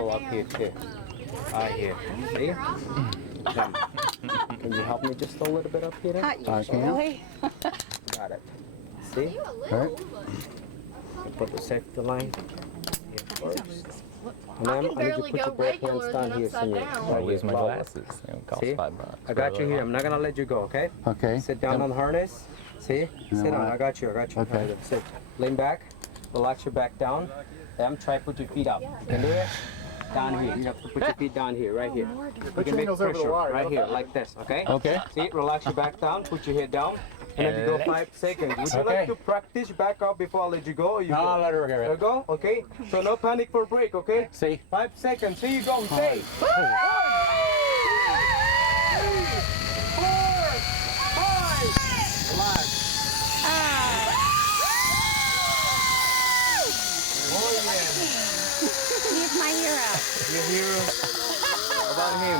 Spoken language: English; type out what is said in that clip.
go up here too. Here. See? Jump. Can you help me just a little bit up here? Then? Not usually. Got it. See? Right. Put the safety line here first. I can barely go regular than upside down. I lose my Follow. glasses. It would cost See? $5. I got you here. I'm not gonna let you go, okay? Okay. Sit down on the harness. See? Sit down. I got you. Okay. Right, sit. Lean back. Relax your back down. Try put your feet up. Can do it? Down here. You have to put your feet down here, right here. You can make pressure right here, like this, okay? Okay. See? Relax your back down. Put your head down. And then you go 5 seconds. Would you like to practice back up before I let you go? Or you No, go? I'll let her There you go. go? Okay? So no panic for break, okay? See? 5 seconds. Here you go. Say. 1, 2, 3, 4, 5. Relax. Oh yeah. He's my hero. You hear about him?